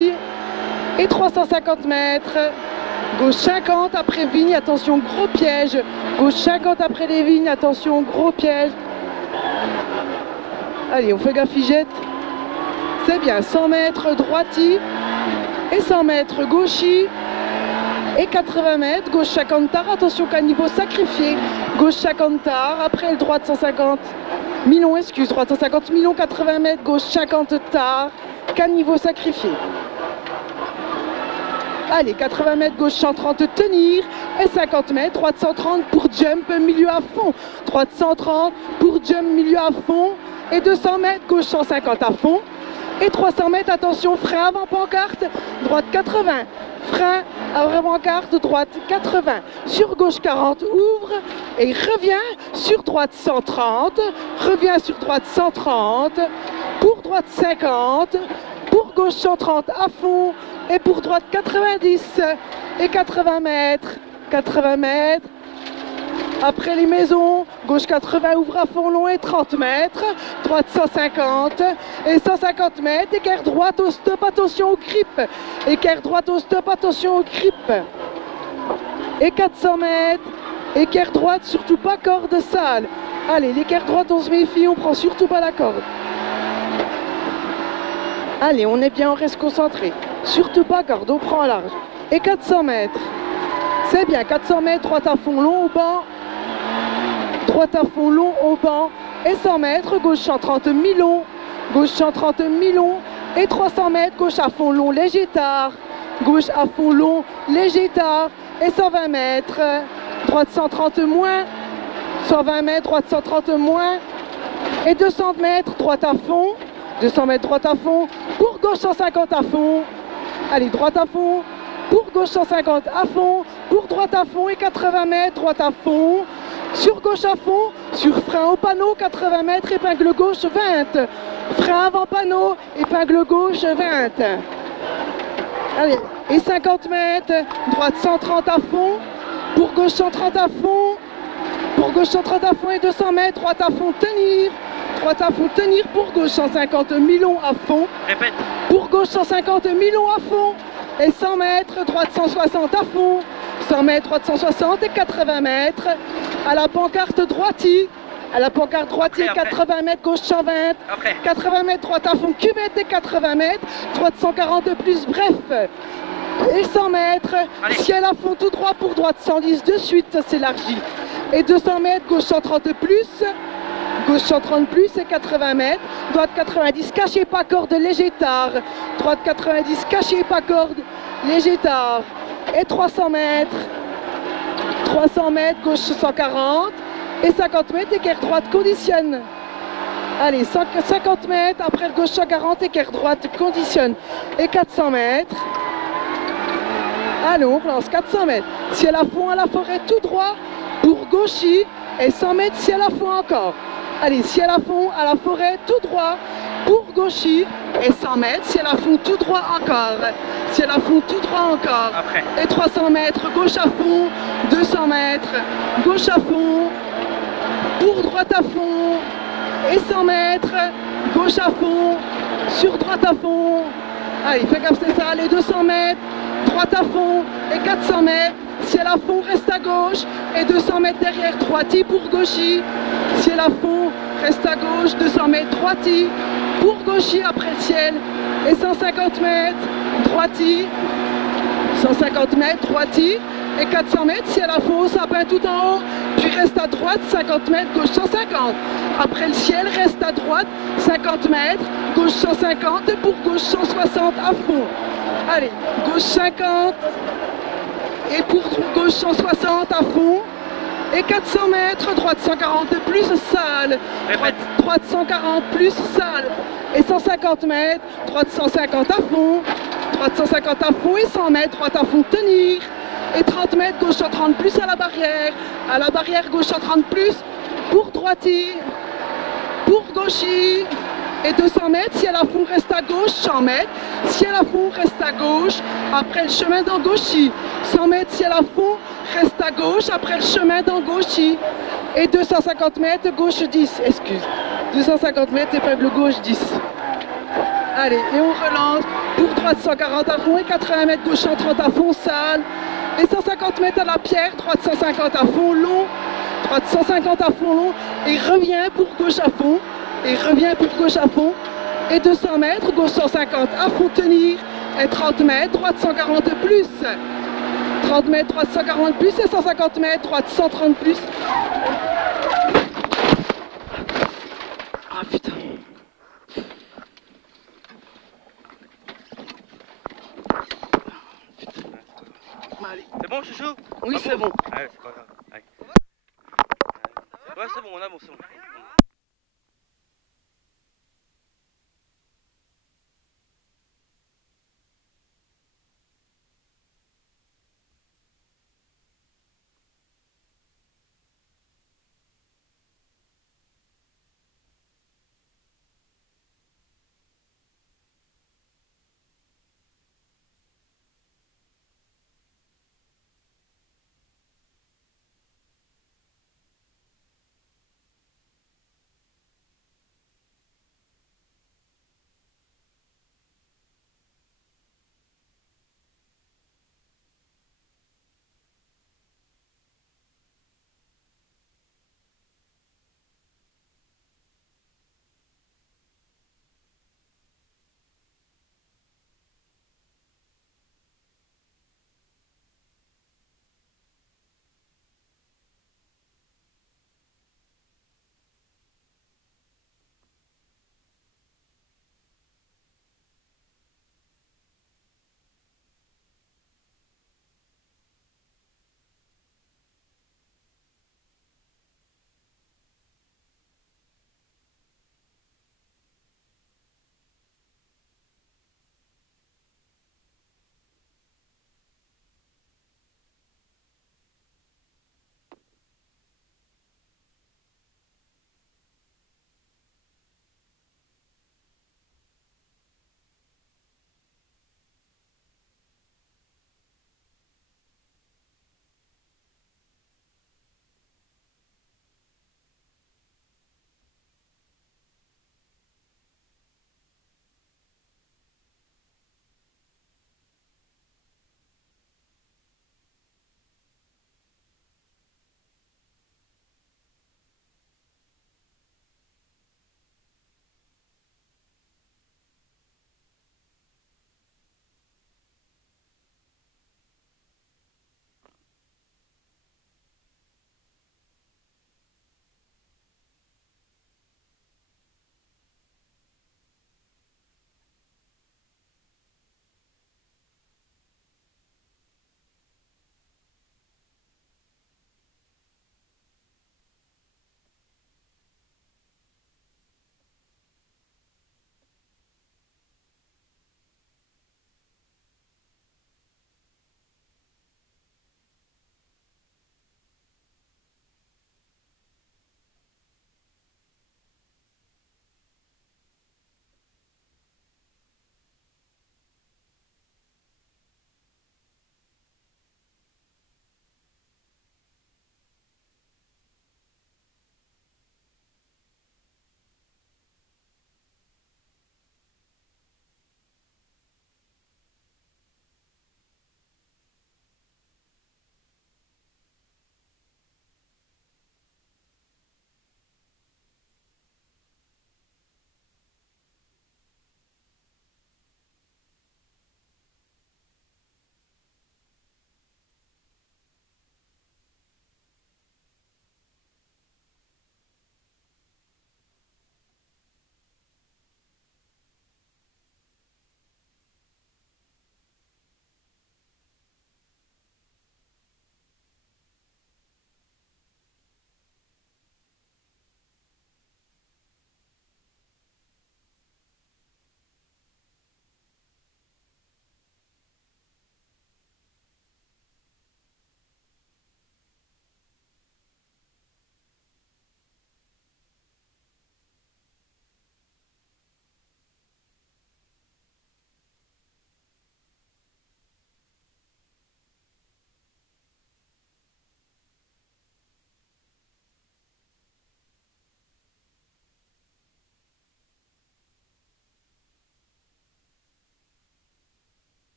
et 350 mètres. Gauche 50 après Vigne, attention gros piège. Gauche 50 après les Vignes, attention gros piège. Allez, on fait gaffe, il jette. C'est bien, 100 mètres droiti et 100 mètres gauchi et 80 mètres. Gauche 50 tard, attention caniveau sacrifié. Gauche 50 tard, après le droite 150. Milon, excuse, droite 150, Milon 80 mètres, gauche 50 tard, caniveau sacrifié. Allez, 80 mètres, gauche 130, tenir. Et 50 mètres, droite 130 pour jump, milieu à fond. Droite 130 pour jump, milieu à fond. Et 200 mètres, gauche 150 à fond. Et 300 mètres, attention, frein avant pancarte, droite 80. Frein avant pancarte, droite 80. Sur gauche 40, ouvre et revient sur droite 130. Revient sur droite 130. Pour droite 50. Pour gauche 130 à fond. Et pour droite 90 et 80 mètres. 80 mètres. Après les maisons, gauche 80 ouvre à fond long et 30 mètres. Droite 150 et 150 mètres. Équerre droite au stop, attention au grip. Équerre droite au stop, attention au grip. Et 400 mètres. Équerre droite, surtout pas corde sale. Allez, l'équerre droite, on se méfie, on prend surtout pas la corde. Allez, on est bien, on reste concentré. Surtout pas corde, on prend large. Et 400 mètres. C'est bien, 400 mètres, droite à fond long au banc. Droite à fond long au banc. Et 100 mètres, gauche 130 Milon. Gauche 130 Milon. Et 300 mètres, gauche à fond long, léger tard. Gauche à fond long, léger tard. Et 120 mètres, droite 130 moins. 120 mètres, droite 130 moins. Et 200 mètres, droite à fond. 200 mètres, droite à fond. Pour gauche 150 à fond. Allez, droite à fond. Pour gauche 150 à fond. Pour droite à fond et 80 mètres, droite à fond. Sur gauche à fond. Sur frein au panneau, 80 mètres, épingle gauche 20. Frein avant panneau, épingle gauche 20. Allez, et 50 mètres, droite 130 à fond. Pour gauche 130 à fond. Pour gauche 130 à fond et 200 mètres, droite à fond, tenir. Droite à fond, tenir. Pour gauche 150 Milon à fond. Répète. Pour gauche 150 Milon à fond. Et 100 mètres, droite 160 à fond. 100 mètres, droite 160 et 80 mètres. À la pancarte droiti. À la pancarte droiti, Après. 80 mètres, gauche 120. Après. 80 mètres, droite à fond, cuvette et 80 mètres. Droite 140 de plus, bref. Et 100 mètres. Allez. Ciel à fond tout droit pour droite 110 de suite, ça s'élargit. Et 200 mètres, gauche 130 de plus. Gauche 130 plus et 80 mètres. Droite 90, cachez pas corde, léger tard. Droite 90, cachez pas corde, léger tard. Et 300 mètres. 300 mètres, gauche 140. Et 50 mètres, équerre droite, conditionne. Allez, 50 mètres, après gauche 140, équerre droite, conditionne. Et 400 mètres. Allez, on relance 400 mètres. Ciel à fond à la forêt tout droit pour gauchy. Et 100 mètres, ciel à fond encore. Allez, ciel à fond à la forêt tout droit pour gauchy. Et 100 mètres, ciel à fond tout droit encore. Ciel à fond tout droit encore. Après. Et 300 mètres, gauche à fond. 200 mètres, gauche à fond. Pour droite à fond. Et 100 mètres, gauche à fond. Sur droite à fond. Allez, fais gaffe, c'est ça. Allez, 200 mètres, droite à fond. Et 400 mètres. Ciel à fond, reste à gauche. Et 200 mètres derrière, droiti pour gauchy. Ciel à fond, reste à gauche. 200 mètres, droiti pour gauchy après le ciel. Et 150 mètres, droiti. 150 mètres, droiti. Et 400 mètres, ciel à fond, sapin tout en haut. Puis reste à droite, 50 mètres, gauche 150. Après le ciel, reste à droite, 50 mètres, gauche 150. Et pour gauche 160 à fond. Allez, gauche 50. Et pour gauche 160 à fond. Et 400 mètres, droite 140 plus sale. Droite 140 plus sale. Et 150 mètres, droite 150 à fond. Droite 150 à fond et 100 mètres, droite à fond, tenir. Et 30 mètres, gauche 130 plus à la barrière. À la barrière, gauche 130 plus pour droiti. Pour gauchy. Et 200 mètres, ciel à fond, reste à gauche, 100 mètres, ciel à fond, reste à gauche, après le chemin dans gauchy. 100 mètres, ciel à fond, reste à gauche, après le chemin dans gauchy. Et 250 mètres, gauche 10, excuse. 250 mètres, épingle gauche 10. Allez, et on relance. pour droite 140 à fond et 80 mètres gauche 130 à fond, sale. Et 150 mètres à la pierre, droite 150 à fond long, droite 150 à fond long, et revient pour gauche à fond, et revient pour gauche à fond, et 200 mètres, gauche 150 à fond tenir, et 30 mètres, droite 140 plus, 30 mètres, droite 140 plus, et 150 mètres, droite 130 plus. Ah putain. C'est bon, chouchou? Oui, c'est bon. Allez, c'est pas grave. Allez. Ouais, c'est bon, on a bon, c'est bon.